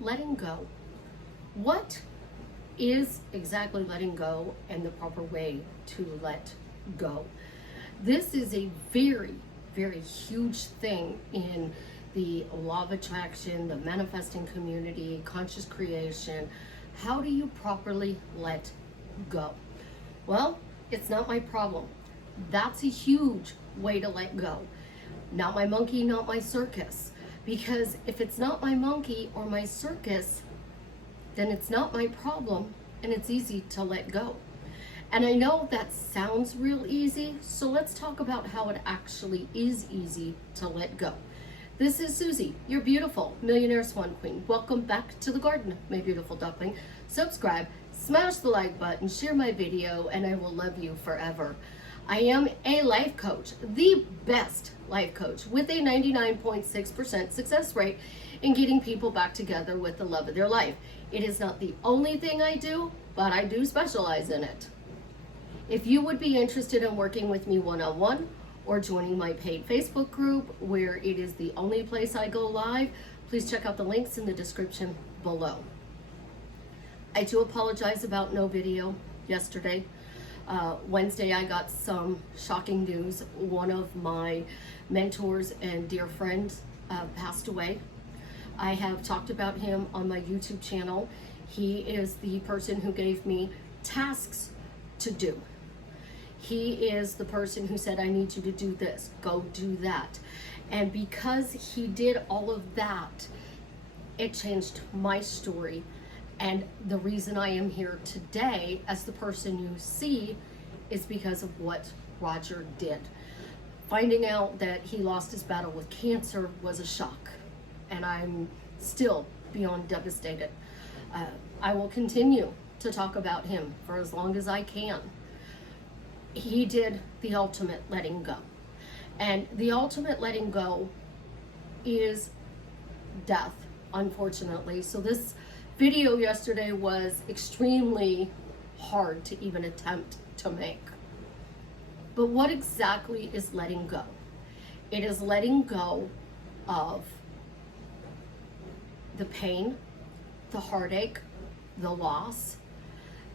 letting go. What is exactly letting go and the proper way to let go? This is a very, very huge thing in the law of attraction, the manifesting community, conscious creation. How do you properly let go? Well, it's not my problem. That's a huge way to let go. Not my monkey, not my circus. Because if it's not my monkey or my circus, then it's not my problem and it's easy to let go. And I know that sounds real easy, so let's talk about how it actually is easy to let go. This is Susie, your beautiful millionaire swan queen. Welcome back to the garden, my beautiful duckling. Subscribe, smash the like button, share my video, and I will love you forever. I am a life coach, the best life coach, with a 99.6% success rate in getting people back together with the love of their life. It is not the only thing I do, but I do specialize in it. If you would be interested in working with me one-on-one or joining my paid Facebook group, where it is the only place I go live, please check out the links in the description below. I do apologize about no video yesterday. Wednesday, I got some shocking news. One of my mentors and dear friends passed away. I have talked about him on my YouTube channel. He is the person who gave me tasks to do. He is the person who said, I need you to do this, go do that. And because he did all of that, it changed my story. And the reason I am here today as the person you see is because of what Roger did. Finding out that he lost his battle with cancer was a shock, and I'm still beyond devastated. I will continue to talk about him for as long as I can. He did the ultimate letting go. And the ultimate letting go is death, unfortunately. So this video yesterday was extremely hard to even attempt to make. But what exactly is letting go? It is letting go of the pain, the heartache, the loss,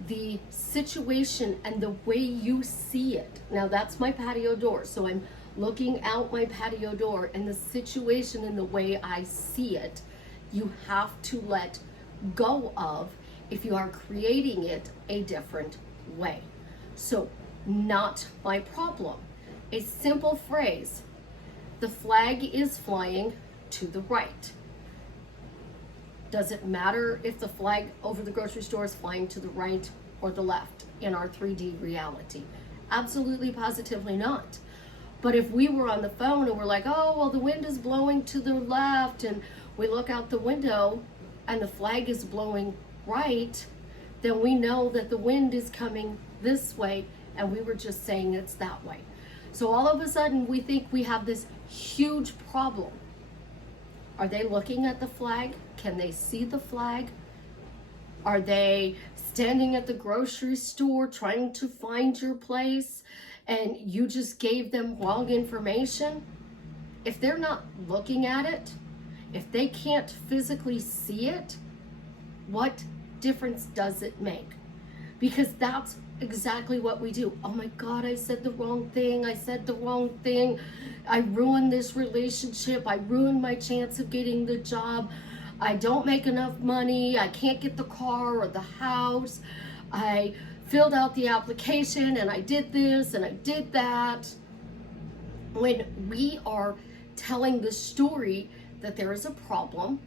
the situation and the way you see it. Now that's my patio door, so I'm looking out my patio door and the situation and the way I see it, you have to let go of if you are creating it a different way. So, not my problem. A simple phrase: the flag is flying to the right. Does it matter if the flag over the grocery store is flying to the right or the left in our 3D reality? Absolutely, positively not. But if we were on the phone and we're like, oh, well, the wind is blowing to the left, and we look out the window and the flag is blowing right, then we know that the wind is coming this way, and we were just saying it's that way. So all of a sudden we think we have this huge problem. Are they looking at the flag? Can they see the flag? Are they standing at the grocery store trying to find your place and you just gave them wrong information? If they're not looking at it, if they can't physically see it, what difference does it make? Because that's exactly what we do. Oh my God, I said the wrong thing. I said the wrong thing. I ruined this relationship. I ruined my chance of getting the job. I don't make enough money. I can't get the car or the house. I filled out the application and I did this and I did that. When we are telling the story that there is a problem,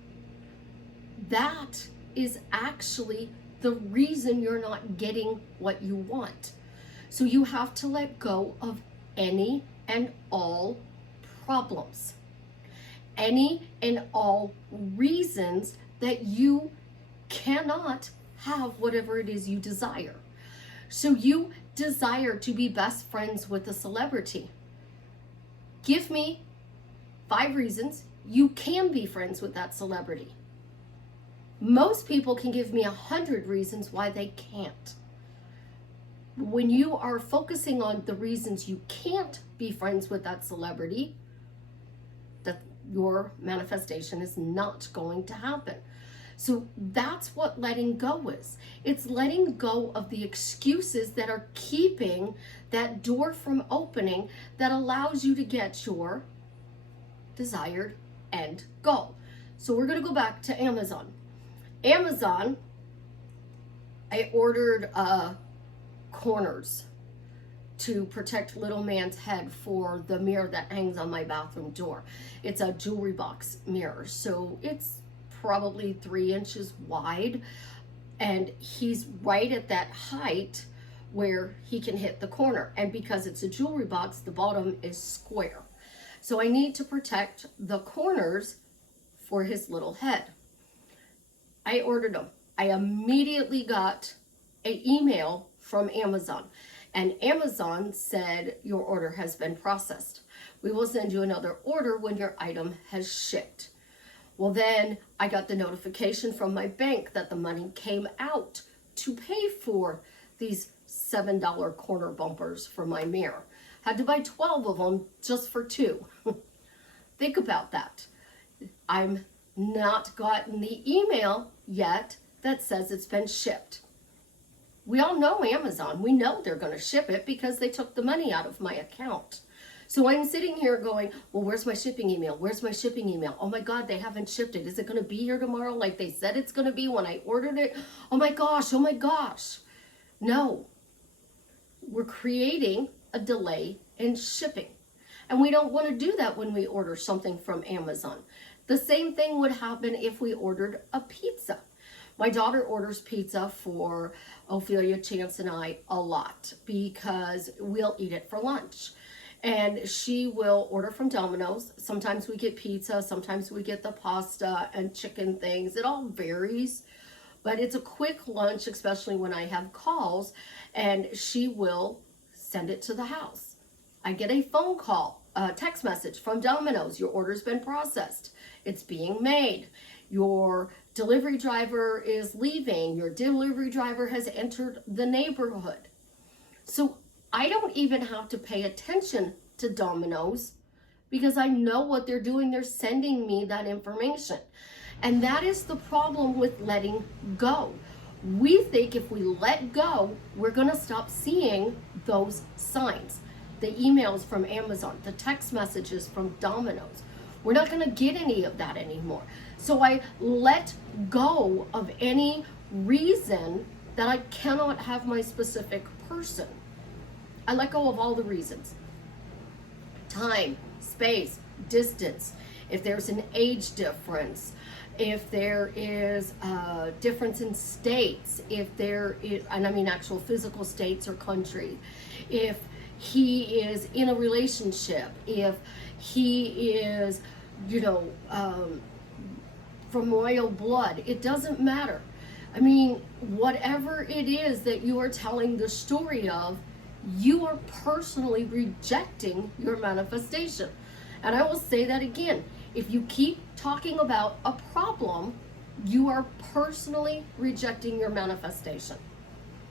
that is actually the reason you're not getting what you want. So you have to let go of any and all problems, any and all reasons that you cannot have whatever it is you desire. So you desire to be best friends with a celebrity. Give me 5 reasons you can be friends with that celebrity. Most people can give me 100 reasons why they can't. When you are focusing on the reasons you can't be friends with that celebrity, that your manifestation is not going to happen. So that's what letting go is. It's letting go of the excuses that are keeping that door from opening that allows you to get your desired end goal. So we're going to go back to Amazon. Amazon, I ordered corners to protect little man's head for the mirror that hangs on my bathroom door. It's a jewelry box mirror, so it's probably 3 inches wide, and he's right at that height where he can hit the corner. And because it's a jewelry box, the bottom is square. So I need to protect the corners for his little head. I ordered them. I immediately got an email from Amazon, and Amazon said your order has been processed. We will send you another order when your item has shipped. Well, then I got the notification from my bank that the money came out to pay for these $7 corner bumpers for my mirror. Had to buy 12 of them just for 2. Think about that. I'm not gotten the email yet that says it's been shipped. We all know Amazon. We know they're going to ship it because they took the money out of my account. So I'm sitting here going, well, where's my shipping email? Where's my shipping email? Oh my God, they haven't shipped it. Is it going to be here tomorrow like they said it's going to be when I ordered it? Oh my gosh, oh my gosh. No, we're creating a delay in shipping. And we don't want to do that when we order something from Amazon. The same thing would happen if we ordered a pizza. My daughter orders pizza for Ophelia, Chance, and I a lot because we'll eat it for lunch. And she will order from Domino's. Sometimes we get pizza, sometimes we get the pasta and chicken things. It all varies, but it's a quick lunch, especially when I have calls, and she will send it to the house. I get a phone call, a text message from Domino's. Your order's been processed. It's being made. Your delivery driver is leaving. Your delivery driver has entered the neighborhood. So I don't even have to pay attention to Domino's because I know what they're doing. They're sending me that information. And that is the problem with letting go. We think if we let go, we're going to stop seeing those signs. The emails from Amazon, the text messages from Domino's. We're not going to get any of that anymore. So I let go of any reason that I cannot have my specific person. I let go of all the reasons. Time, space, distance, if there's an age difference, if there is a difference in states, if there is, and I mean actual physical states or country, if he is in a relationship, if he is, from royal blood, it doesn't matter. I mean, whatever it is that you are telling the story of, you are personally rejecting your manifestation. And I will say that again. If you keep talking about a problem, you are personally rejecting your manifestation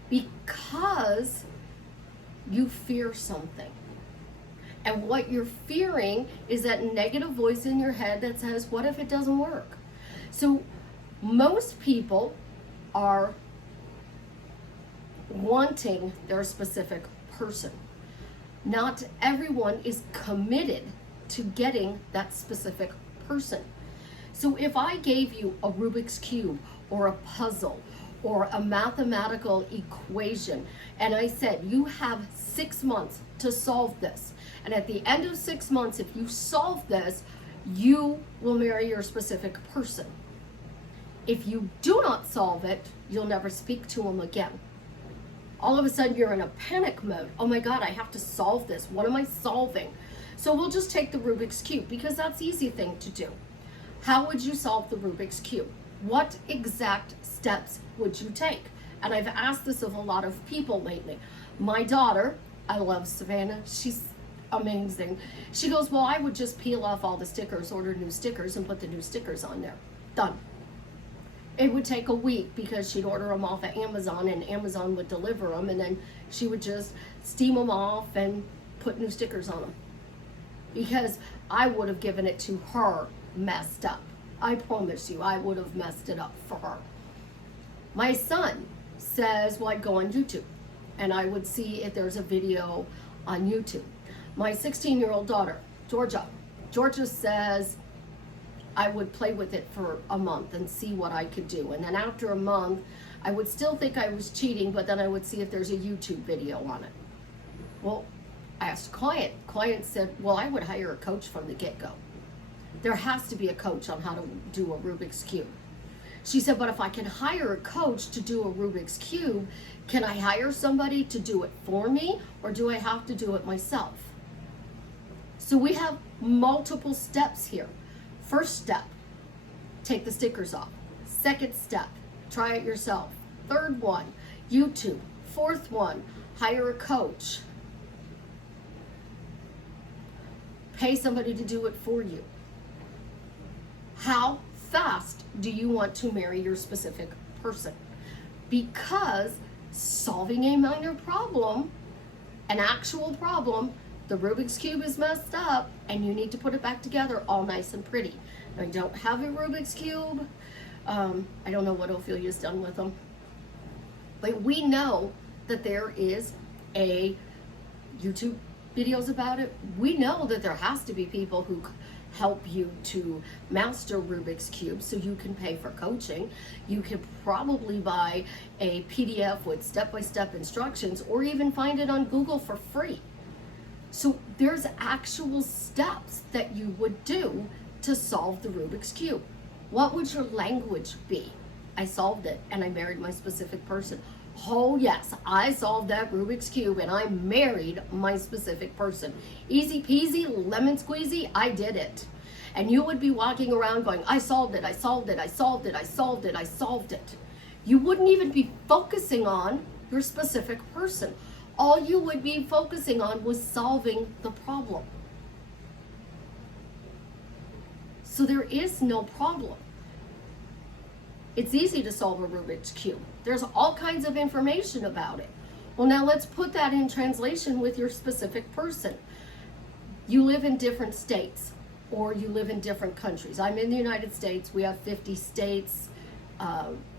because you fear something. And what you're fearing is that negative voice in your head that says, what if it doesn't work? So most people are wanting their specific person. Not everyone is committed to getting that specific person. So if I gave you a Rubik's Cube or a puzzle or a mathematical equation, and I said, you have 6 months to solve this, and at the end of 6 months, if you solve this, you will marry your specific person. If you do not solve it, you'll never speak to him again. All of a sudden, you're in a panic mode. Oh my God, I have to solve this. What am I solving? So we'll just take the Rubik's Cube because that's the easy thing to do. How would you solve the Rubik's Cube? What exact steps would you take? And I've asked this of a lot of people lately. My daughter, I love Savannah, she's amazing. She goes, well, I would just peel off all the stickers, order new stickers, and put the new stickers on there. Done. It would take a week because she'd order them off of Amazon and Amazon would deliver them, and then she would just steam them off and put new stickers on them. Because I would have given it to her messed up. I promise you, I would have messed it up for her. My son says, well, I'd go on YouTube and I would see if there's a video on YouTube. My 16-year-old daughter, Georgia says, I would play with it for a month and see what I could do. And then after a month, I would still think I was cheating, but then I would see if there's a YouTube video on it. Well, I asked a client. Client said, well, I would hire a coach from the get-go. There has to be a coach on how to do a Rubik's Cube. She said, but if I can hire a coach to do a Rubik's Cube, can I hire somebody to do it for me, or do I have to do it myself? So we have multiple steps here. First step, take the stickers off. Second step, try it yourself. Third one, YouTube. Fourth one, hire a coach. Pay somebody to do it for you. How fast do you want to marry your specific person? Because solving a minor problem, an actual problem, the Rubik's Cube is messed up and you need to put it back together all nice and pretty. Now, I don't have a Rubik's Cube. I don't know what Ophelia's done with them. But we know that there is a YouTube videos about it. We know that there has to be people who help you to master Rubik's Cube, so you can pay for coaching. You could probably buy a PDF with step-by-step instructions, or even find it on Google for free. So there's actual steps that you would do to solve the Rubik's Cube. What would your language be? I solved it and I married my specific person. Oh yes, I solved that Rubik's Cube and I married my specific person. Easy peasy, lemon squeezy, I did it. And you would be walking around going, I solved it, I solved it, I solved it, I solved it, I solved it. You wouldn't even be focusing on your specific person. All you would be focusing on was solving the problem. So there is no problem. It's easy to solve a Rubik's Cube. There's all kinds of information about it. Well, now let's put that in translation with your specific person. You live in different states, or you live in different countries. I'm in the United States. We have 50 states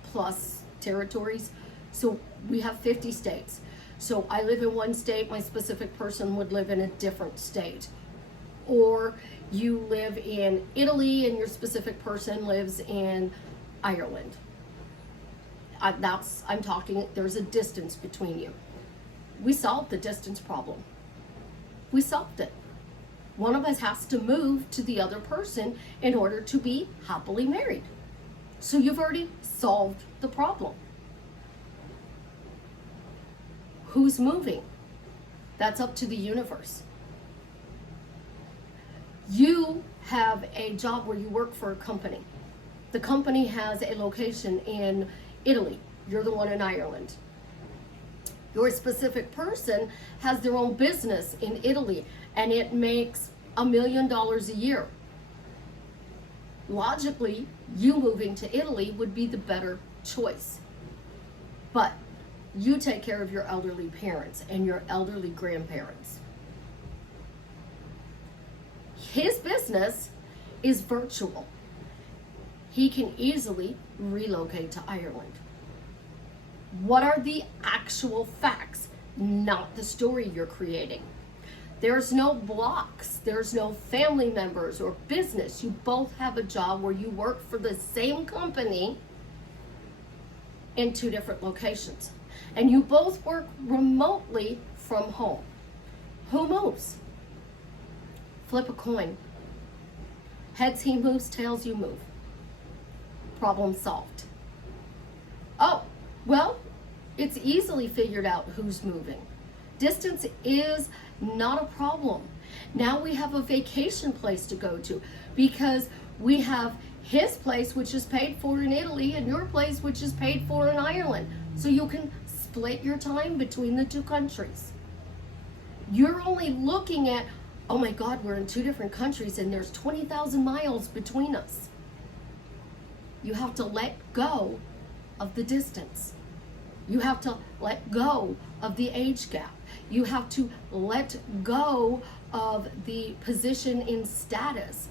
plus territories. So we have 50 states. So I live in one state, my specific person would live in a different state. Or you live in Italy and your specific person lives in Ireland. I'm talking, there's a distance between you. We solved the distance problem. We solved it. One of us has to move to the other person in order to be happily married. So you've already solved the problem. Who's moving? That's up to the universe. You have a job where you work for a company. The company has a location in Italy. You're the one in Ireland. Your specific person has their own business in Italy and it makes $1 million a year. Logically, you moving to Italy would be the better choice. But you take care of your elderly parents and your elderly grandparents. His business is virtual. He can easily relocate to Ireland. What are the actual facts, not the story you're creating? There's no blocks, there's no family members or business. You both have a job where you work for the same company in two different locations. And you both work remotely from home. Who moves? Flip a coin. Heads he moves, tails you move. Problem solved. Oh, well, it's easily figured out who's moving. Distance is not a problem. Now we have a vacation place to go to because we have his place, which is paid for in Italy, and your place, which is paid for in Ireland. So you can split your time between the two countries. You're only looking at, oh my God, we're in two different countries and there's 20,000 miles between us. You have to let go of the distance. You have to let go of the age gap. You have to let go of the position in status.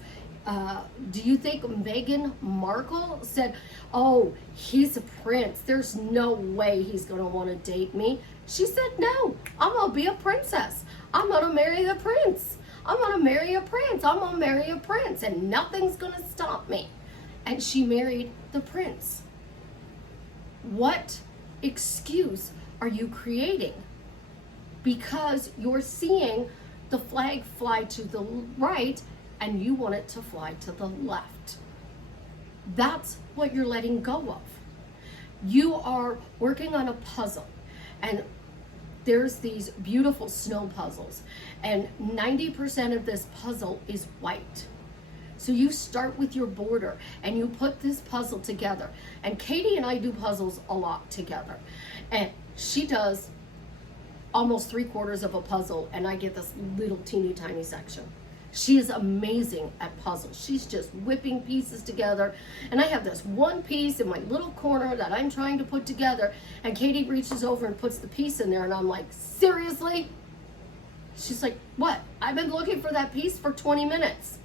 Do you think Meghan Markle said, oh, he's a prince, there's no way he's going to want to date me? She said, no, I'm going to be a princess. I'm going to marry the prince. I'm going to marry a prince. I'm going to marry a prince, and nothing's going to stop me. And she married the prince. What excuse are you creating? Because you're seeing the flag fly to the right and you want it to fly to the left. That's what you're letting go of. You are working on a puzzle, and there's these beautiful snow puzzles, and 90% of this puzzle is white. So you start with your border and you put this puzzle together. And Katie and I do puzzles a lot together. And she does almost 3/4 of a puzzle, and I get this little teeny tiny section. She is amazing at puzzles. She's just whipping pieces together. And I have this one piece in my little corner that I'm trying to put together, and Katie reaches over and puts the piece in there, and I'm like, seriously? She's like, what? I've been looking for that piece for 20 minutes.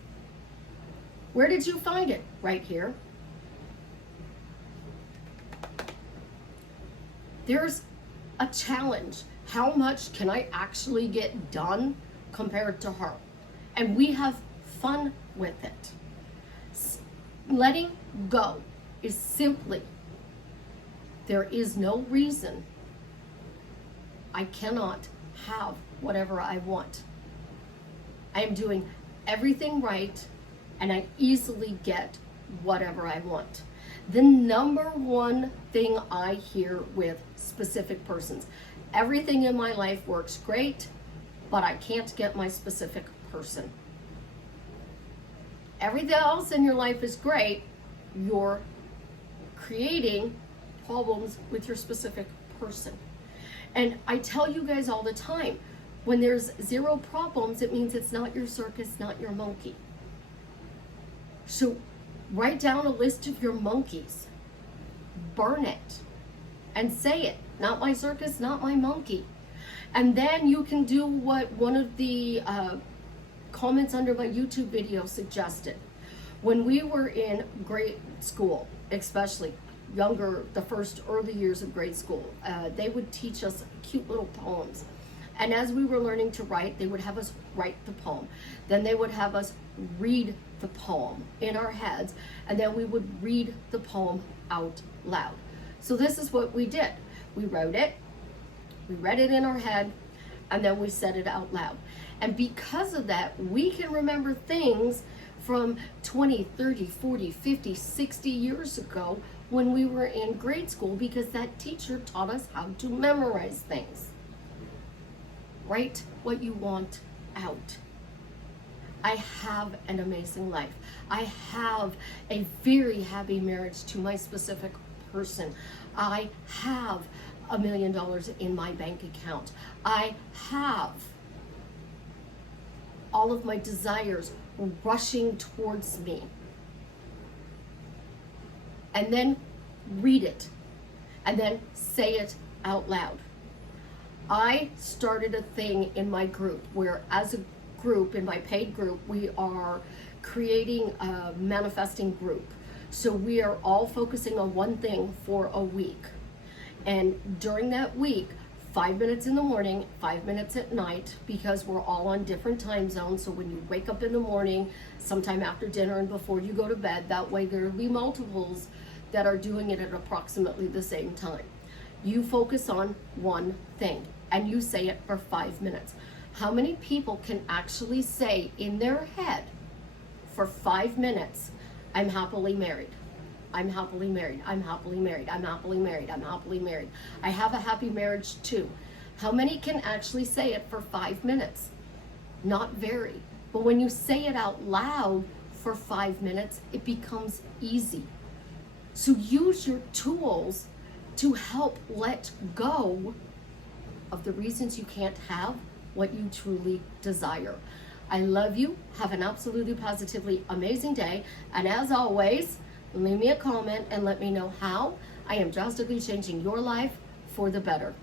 Where did you find it? Right here. There's a challenge. How much can I actually get done compared to her? And we have fun with it. Letting go is simply, there is no reason I cannot have whatever I want. I am doing everything right, and I easily get whatever I want. The number one thing I hear with specific persons, everything in my life works great, but I can't get my specific person. Everything else in your life is great. You're creating problems with your specific person. And I tell you guys all the time, when there's 0 problems, it means it's not your circus, not your monkey. So write down a list of your monkeys, burn it, and say it. Not my circus, not my monkey. And then you can do what one of the comments under my YouTube video suggested. When we were in grade school, especially younger, the first early years of grade school, they would teach us cute little poems. And as we were learning to write, they would have us write the poem. Then they would have us read the poem in our heads, and then we would read the poem out loud. So this is what we did. We wrote it, we read it in our head, and then we said it out loud. And because of that, we can remember things from 20, 30, 40, 50, 60 years ago when we were in grade school, because that teacher taught us how to memorize things. Write what you want out. I have an amazing life. I have a very happy marriage to my specific person. I have $1 million in my bank account. I have all of my desires rushing towards me. And then read it, and then say it out loud. I started a thing in my group where, as a group, in my paid group, we are creating a manifesting group. So we are all focusing on one thing for a week. And during that week, 5 minutes in the morning, 5 minutes at night, because we're all on different time zones. So when you wake up in the morning, sometime after dinner and before you go to bed, that way there will be multiples that are doing it at approximately the same time. You focus on one thing and you say it for 5 minutes. How many people can actually say in their head for 5 minutes, I'm happily married? I'm happily married. I'm happily married. I'm happily married. I'm happily married. I have a happy marriage too. How many can actually say it for 5 minutes? Not very. But when you say it out loud for 5 minutes, it becomes easy. So use your tools to help let go of the reasons you can't have what you truly desire. I love you. Have an absolutely positively amazing day. And as always, leave me a comment and let me know how I am drastically changing your life for the better.